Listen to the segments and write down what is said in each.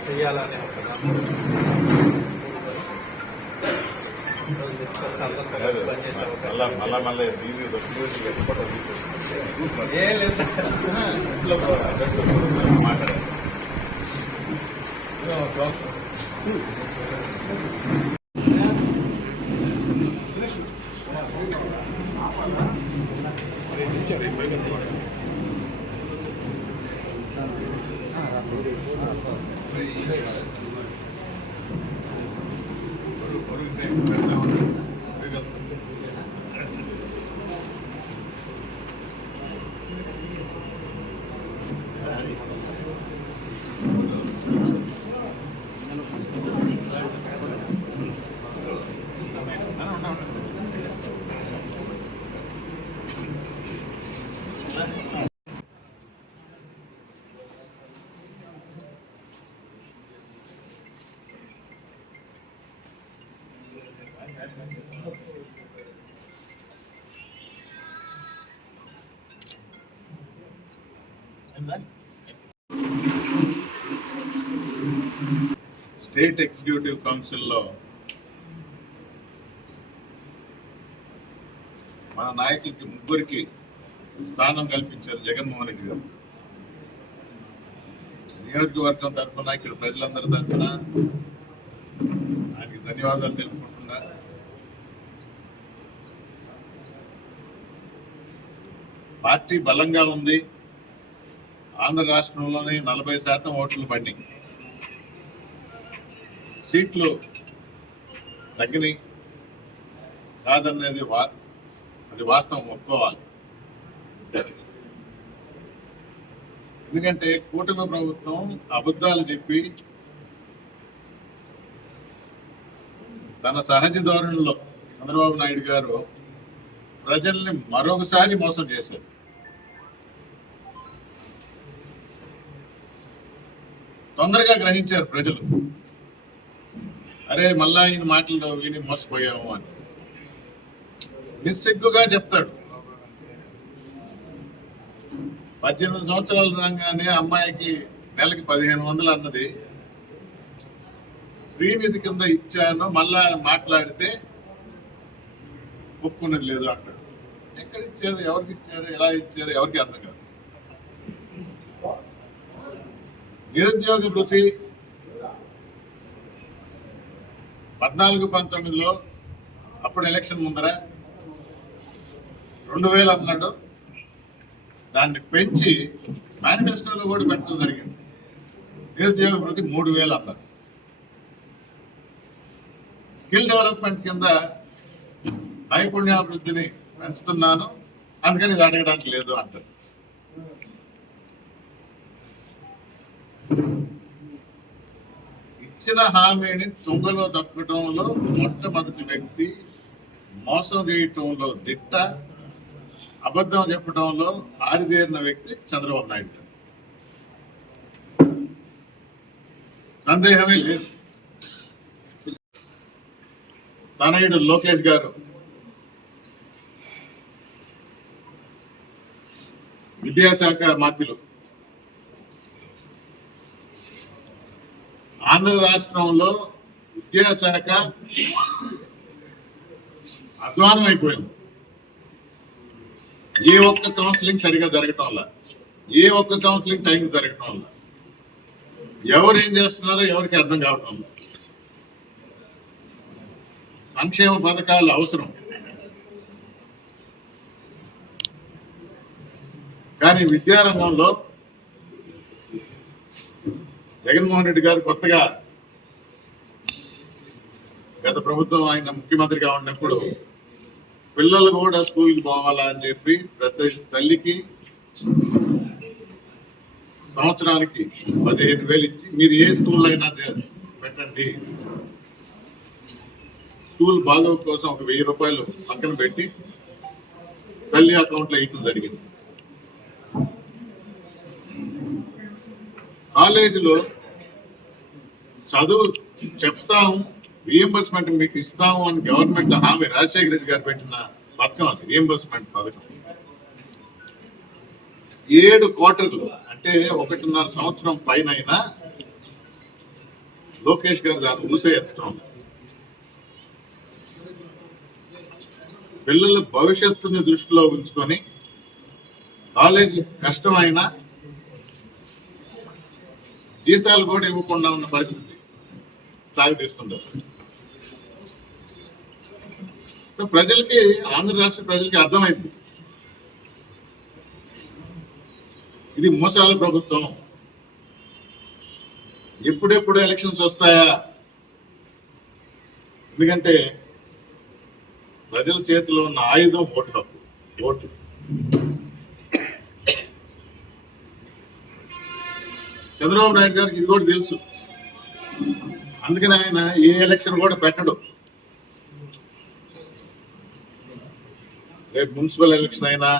చెయ్యాలనే ఒక మళ్ళా మళ్ళా మళ్ళీ తీసుకొచ్చి ఏం లేదు. ఇంట్లో మాట్లాడారు うん స్టేట్ ఎగ్జిక్యూటివ్ కౌన్సిల్లో మన నాయకులకి ముగ్గురికి స్థానం కల్పించారు జగన్మోహన్ రెడ్డి గారు. నియోజకవర్గం తరఫున ఇక్కడ ప్రజలందరి తరఫున ఆయనకి ధన్యవాదాలు తెలుపుకుంటున్నా. పార్టీ బలంగా ఉంది. ఆంధ్ర రాష్ట్రంలోనే నలభై శాతం ఓట్లు బండి. సీట్లు తగ్గినాయి కాదనేది వా అది వాస్తవం ఒప్పుకోవాలి. ఎందుకంటే కూటమి ప్రభుత్వం అబద్ధాలు చెప్పి తన సహజ ధోరణిలో చంద్రబాబు నాయుడు గారు ప్రజల్ని మరొకసారి మోసం చేశారు. తొందరగా గ్రహించారు ప్రజలు. అరే మళ్ళా ఈయన మాటలు విని మోసపోయాము అని. నిస్సిగ్గుగా చెప్తాడు. పద్దెనిమిది సంవత్సరాలు రాగానే అమ్మాయికి నెలకి పదిహేను వందలు అన్నది. శ్రీనిధి కింద ఇచ్చాను మళ్ళా మాట్లాడితే ఒప్పుకునేది లేదు అంటాడు. ఎక్కడ ఇచ్చారు ఎవరికి ఇచ్చారు ఎలా ఇచ్చారు ఎవరికి అర్థం కాదు. నిరుద్యోగ వృత్తి పద్నాలుగు పంతొమ్మిదిలో అప్పుడు ఎలక్షన్ ముందర రెండు వేలు అన్నాడు. దాన్ని పెంచి మేనిఫెస్టోలో కూడా పెట్టడం జరిగింది. నిరుద్యోగ ప్రతి మూడు వేలు అన్నారు స్కిల్ డెవలప్మెంట్ కింద నైపుణ్యాభివృద్ధిని పెంచుతున్నాను. అందుకని ఇది అడగడానికి లేదు అంటారు ఇచ్చిన హామీని తుంగలో దక్కడంలో మొట్టమొదటి వ్యక్తి మోసం చేయటంలో దిట్ట అబద్ధం చెప్పడంలో ఆరిదేరిన వ్యక్తి చంద్రబాబు నాయుడు. సందేహమే లేదు. తనయుడు లోకేష్ గారు విద్యాశాఖ మంత్రులు. ఆంధ్ర రాష్ట్రంలో విద్యాశాఖ అధ్వానం అయిపోయింది ఏ ఒక్క కౌన్సిలింగ్ సరిగా జరగటం వల్ల ఏ ఒక్క కౌన్సిలింగ్ టైం జరగటం వల్ల ఎవరు ఏం చేస్తున్నారో ఎవరికి అర్థం కావటం లేదు. సంక్షేమ పథకాలు అవసరం కానీ విద్యారంగంలో జగన్మోహన్ రెడ్డి గారు కొత్తగా గత ప్రభుత్వం ఆయన ముఖ్యమంత్రిగా ఉన్నప్పుడు పిల్లలు కూడా స్కూల్కి పోవాలా అని చెప్పి ప్రతి తల్లికి సంవత్సరానికి పదిహేను వేలు ఇచ్చి మీరు ఏ స్కూల్ అయినా పెట్టండి. స్కూల్ బాగోగు కోసం ఒక వెయ్యి రూపాయలు పక్కన పెట్టి తల్లి అకౌంట్లో ఇవ్వడం జరిగింది. కాలేజీలో చదువు చెప్తాము రియంబర్స్మెంట్ మీకు ఇస్తాము అని గవర్నమెంట్ హామీ రాజశేఖర రెడ్డి గారు పెట్టిన పథకం అది రియంబర్స్మెంట్ పథకం. ఏడు క్వార్టర్లు అంటే ఒకటిన్నర సంవత్సరం పైన అయినా లోకేష్ గారు దాన్ని మూసే ఎత్తడం పిల్లల భవిష్యత్తుని దృష్టిలో ఉంచుకొని కాలేజీ కష్టమైనా జీతాలు కూడా ఇవ్వకుండా ఉన్న పరిస్థితి సాగతీస్తుంటారు ప్రజలకి ఆంధ్ర రాష్ట్ర ప్రజలకి అర్థమైంది. ఇది మోసాల ప్రభుత్వం. ఎప్పుడెప్పుడు ఎలక్షన్స్ వస్తాయా? ఎందుకంటే ప్రజల చేతిలో ఉన్న ఆయుధం ఓటు హక్కు. ఓటు. చంద్రబాబు నాయుడు గారికి ఇది కూడా తెలుసు అందుకని ఆయన ఏ ఎలక్షన్ కూడా పెట్టడు రేపు మున్సిపల్ ఎలక్షన్ అయినా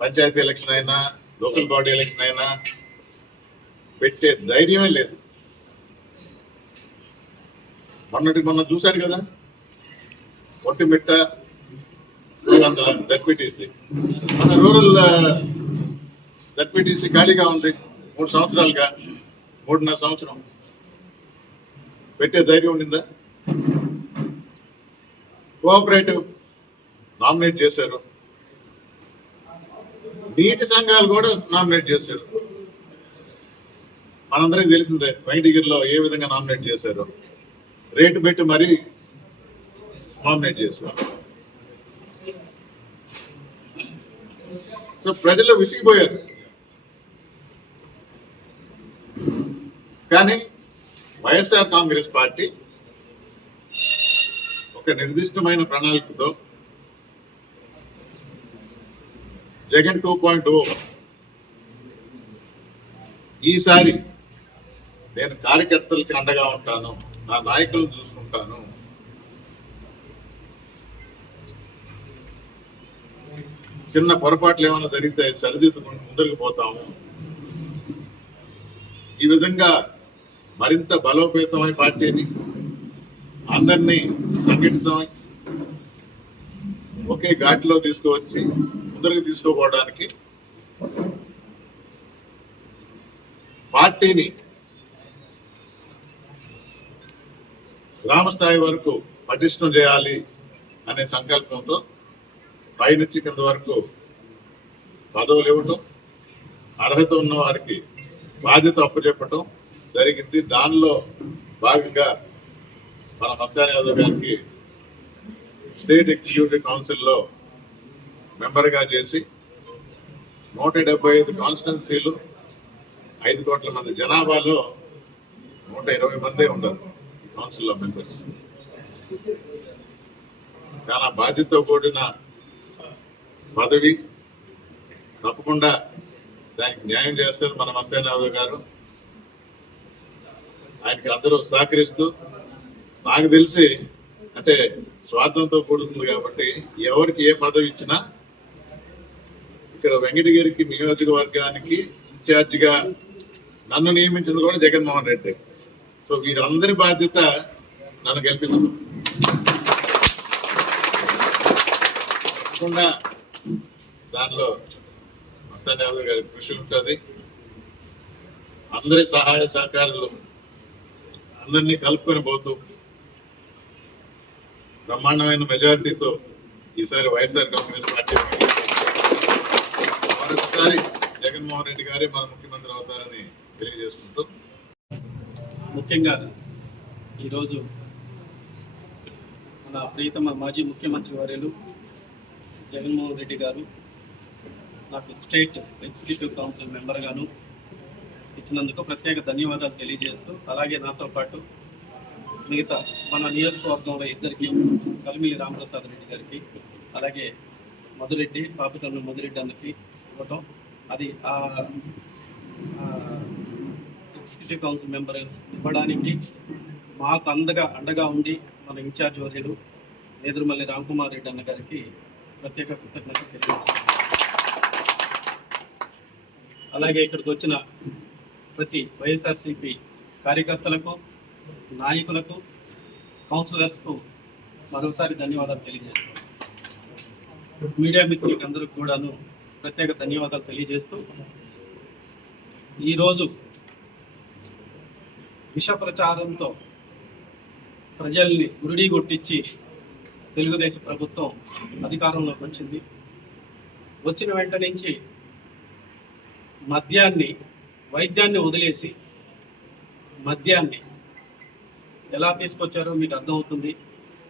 పంచాయతీ ఎలక్షన్ అయినా లోకల్ బాడీ ఎలక్షన్ అయినా పెట్టే ధైర్యమే లేదు మొన్నటి మొన్న చూశారు కదా ఒట్టిమిట్ట మూడు వందల మన రూరల్ డెప్యూటీసీ ఖాళీగా ఉంది మూడు సంవత్సరాలుగా మూడున్నర సంవత్సరం. పెట్టే ధైర్యం ఉండిందా? కోఆపరేటివ్ నామినేట్ చేశారు. నీటి సంఘాలు కూడా నామినేట్ చేశారు. మనందరికీ తెలిసిందే వెంకటగిరిలో ఏ విధంగా నామినేట్ చేశారు. రేటు పెట్టి మరీ నామినేట్ చేశారు. సో ప్రజలు విసిగిపోయారు. కానీ వైఎస్ఆర్ కాంగ్రెస్ పార్టీ ఒక నిర్దిష్టమైన ప్రణాళికతో జగన్ టూ పాయింట్ ఓ ఈసారి నేను కార్యకర్తలకి అండగా ఉంటాను నా నాయకులను చూసుకుంటాను. చిన్న పొరపాట్లు ఏమైనా జరిగితే సరిదిద్దుకుంటూ ముందరికి పోతాము. ఈ విధంగా మరింత బలోపేతమై పార్టీని అందరినీ సంఘటితమై ఒకే ఘాట్లో తీసుకువచ్చి ముందరికి తీసుకోపోవడానికి పార్టీని గ్రామ స్థాయి వరకు పటిష్టం చేయాలి అనే సంకల్పంతో పైనుంచి కింద వరకు పదవులు ఇవ్వటం అర్హత ఉన్న వారికి బాధ్యత అప్పచెప్పటం జరిగింది. దానిలో భాగంగా మన మస్తాన్ యాదవ్ గారికి స్టేట్ ఎగ్జిక్యూటివ్ కౌన్సిల్లో మెంబర్గా చేసి నూట డెబ్బై ఐదు కాన్స్టిట్యున్సీలు ఐదు కోట్ల మంది జనాభాలో నూట ఇరవై మందే ఉండరు కౌన్సిల్లో మెంబర్స్. చాలా బాధ్యతతో కూడిన పదవి తప్పకుండా దానికి న్యాయం చేస్తారు మన మస్తాన్ యాదవ్ గారు. ఆయనకి అందరూ సహకరిస్తూ నాకు తెలిసి అంటే స్వార్థంతో కూడుతుంది కాబట్టి ఎవరికి ఏ పదవి ఇచ్చినా ఇక్కడ వెంకటగిరికి నియోజకవర్గానికి ఇన్ఛార్జిగా నన్ను నియమించింది కూడా జగన్మోహన్ రెడ్డి. సో వీరందరి బాధ్యత నన్ను గెలిపించుకో దానిలో మస్తాన్ యాదవ్ గారి కృషి ఉంటుంది. అందరి సహాయ సహకారాలు అందరినీ కలుపుకొని పోతూ బ్రహ్మాండమైన మెజారిటీతో ఈసారి వైఎస్ఆర్ కాంగ్రెస్ పార్టీ మరొకసారి జగన్మోహన్ రెడ్డి గారే మన ముఖ్యమంత్రి అవుతారని తెలియజేసుకుంటూ ముఖ్యంగా ఈరోజు మన ప్రియతమ మాజీ ముఖ్యమంత్రి వర్యులు జగన్మోహన్ రెడ్డి గారు నాకు స్టేట్ ఎగ్జిక్యూటివ్ కౌన్సిల్ మెంబర్గాను ఇచ్చినందుకు ప్రత్యేక ధన్యవాదాలు తెలియజేస్తూ అలాగే నాతో పాటు మిగతా మన నియోజకవర్గంలో ఇద్దరికి కలిమిలి రామప్రసాద్ రెడ్డి గారికి అలాగే మధురెడ్డి పాపితమ్మ మధురెడ్డి అన్నకి ఇవ్వటం. అది ఆ ఎగ్జిక్యూటివ్ కౌన్సిల్ మెంబర్ ఇవ్వడానికి మాకు అందగా అండగా ఉండి మన ఇన్ఛార్జ్ వర్యులు నేదురుమల్లి రామ్కుమార్ రెడ్డి అన్న గారికి ప్రత్యేక కృతజ్ఞత తెలియజేస్తాను అలాగే ఇక్కడికి వచ్చిన ప్రతి వైఎస్ఆర్సీపీ కార్యకర్తలకు నాయకులకు కౌన్సిలర్స్కు మరోసారి ధన్యవాదాలు తెలియజేస్తున్నాను మీడియా మిత్రులకు అందరూ కూడాను ప్రత్యేక ధన్యవాదాలు తెలియజేస్తూ ఈరోజు విష ప్రచారంతో ప్రజల్ని గురిడి కొట్టించి తెలుగుదేశం ప్రభుత్వం అధికారంలోకి వచ్చింది వచ్చిన వెంట నుంచి మద్యాన్ని వైద్యాన్ని వదిలేసి మద్యాన్ని ఎలా తీసుకొచ్చారో మీకు అర్థమవుతుంది.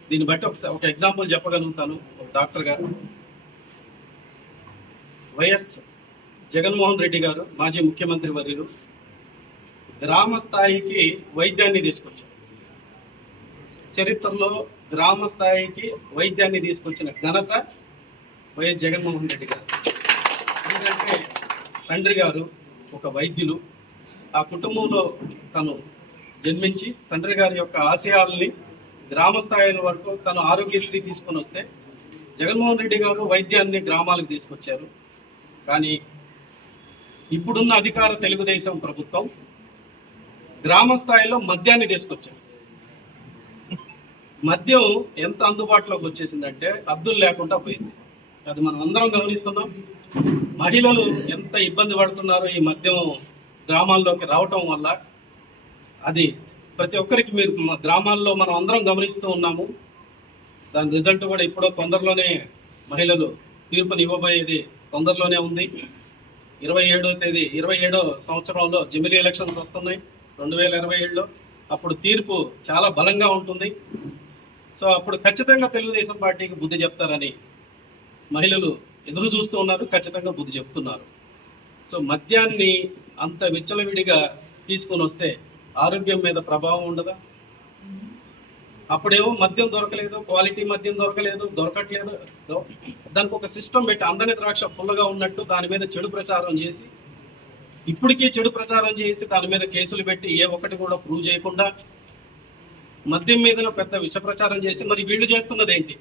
దీన్ని బట్టి ఒకసారి ఒక ఎగ్జాంపుల్ చెప్పగలుగుతాను ఒక డాక్టర్ గారు. వైఎస్ జగన్మోహన్ రెడ్డి గారు మాజీ ముఖ్యమంత్రి వర్యులు గ్రామ స్థాయికి వైద్యాన్ని తీసుకొచ్చారు. చరిత్రలో గ్రామ స్థాయికి వైద్యాన్ని తీసుకొచ్చిన ఘనత వైఎస్ జగన్మోహన్ రెడ్డి గారు. ఎందుకంటే తండ్రి గారు ఒక వైద్యులు ఆ కుటుంబంలో తను జన్మించి తండ్రి గారి యొక్క ఆశయాల్ని గ్రామ స్థాయిల వరకు తను ఆరోగ్యశ్రీ తీసుకొని వస్తే జగన్మోహన్ రెడ్డి గారు వైద్యాన్ని గ్రామాలకు తీసుకొచ్చారు. కానీ ఇప్పుడున్న అధికార తెలుగుదేశం ప్రభుత్వం గ్రామ స్థాయిలో మద్యాన్ని తీసుకొచ్చారు. మద్యం ఎంత అందుబాటులోకి వచ్చేసిందంటే అబ్దుల్ లేకుండా పోయింది. అది మనం అందరం గమనిస్తున్నాం. మహిళలు ఎంత ఇబ్బంది పడుతున్నారో ఈ మద్యం గ్రామాల్లోకి రావటం వల్ల అది ప్రతి ఒక్కరికి మీరు గ్రామాల్లో మనం అందరం గమనిస్తూ ఉన్నాము. దాని రిజల్ట్ కూడా ఇప్పుడో తొందరలోనే మహిళలు తీర్పుని ఇవ్వబోయేది తొందరలోనే ఉంది. ఇరవై ఏడో తేదీ ఇరవై ఏడో సంవత్సరంలో జిమిలీ ఎలక్షన్స్ వస్తున్నాయి రెండు వేల ఇరవై ఏడులో. అప్పుడు తీర్పు చాలా బలంగా ఉంటుంది. సో అప్పుడు ఖచ్చితంగా తెలుగుదేశం పార్టీకి బుద్ధి చెప్తారని మహిళలు ఎదురు చూస్తూ ఉన్నారు ఖచ్చితంగా బుద్ధి చెప్తున్నారు. సో మద్యాన్ని అంత విచ్చలవిడిగా తీసుకొని వస్తే ఆరోగ్యం మీద ప్రభావం ఉండదా? అప్పుడేమో మద్యం దొరకలేదు క్వాలిటీ మద్యం దొరకలేదు దొరకట్లేదు. దానికి ఒక సిస్టమ్ పెట్టి అందని ద్రాక్ష ఫుల్గా ఉన్నట్టు దాని మీద చెడు ప్రచారం చేసి ఇప్పటికీ చెడు ప్రచారం చేసి దాని మీద కేసులు పెట్టి ఏ ఒక్కటి కూడా ప్రూవ్ చేయకుండా మద్యం మీద పెద్ద విష ప్రచారం చేసి మరి వీళ్ళు చేస్తున్నది ఏంటి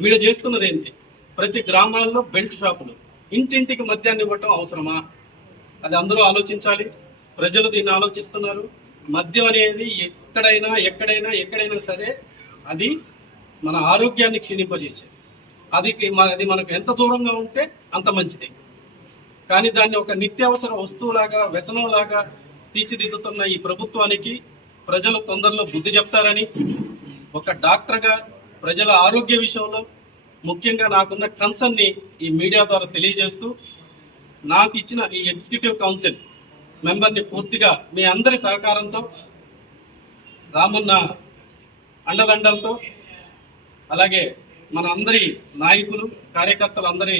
వీళ్ళు చేస్తున్నది ఏంటి? ప్రతి గ్రామాల్లో బెల్ట్ షాపులు. ఇంటింటికి మద్యాన్ని ఇవ్వటం అవసరమా? అది అందరూ ఆలోచించాలి. ప్రజలు దీన్ని ఆలోచిస్తున్నారు. మద్యం అనేది ఎక్కడైనా ఎక్కడైనా ఎక్కడైనా సరే అది మన ఆరోగ్యాన్ని క్షీణింపజేసేది. అది అది మనకు ఎంత దూరంగా ఉంటే అంత మంచిది. కానీ దాన్ని ఒక నిత్యావసర వస్తువులాగా వ్యసనంలాగా తీర్చిదిద్దుతున్న ఈ ప్రభుత్వానికి ప్రజలు తొందరలో బుద్ధి చెప్తారని ఒక డాక్టర్గా ప్రజల ఆరోగ్య విషయంలో ముఖ్యంగా నాకున్న కన్సర్న్ని ఈ మీడియా ద్వారా తెలియజేస్తూ నాకు ఇచ్చిన ఈ ఎగ్జిక్యూటివ్ కౌన్సిల్ మెంబర్ని పూర్తిగా మీ అందరి సహకారంతో రామన్న అండదండలతో అలాగే మన అందరి నాయకులు కార్యకర్తలు అందరి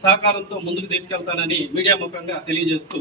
సహకారంతో ముందుకు తీసుకెళ్తానని మీడియా ముఖంగా తెలియజేస్తూ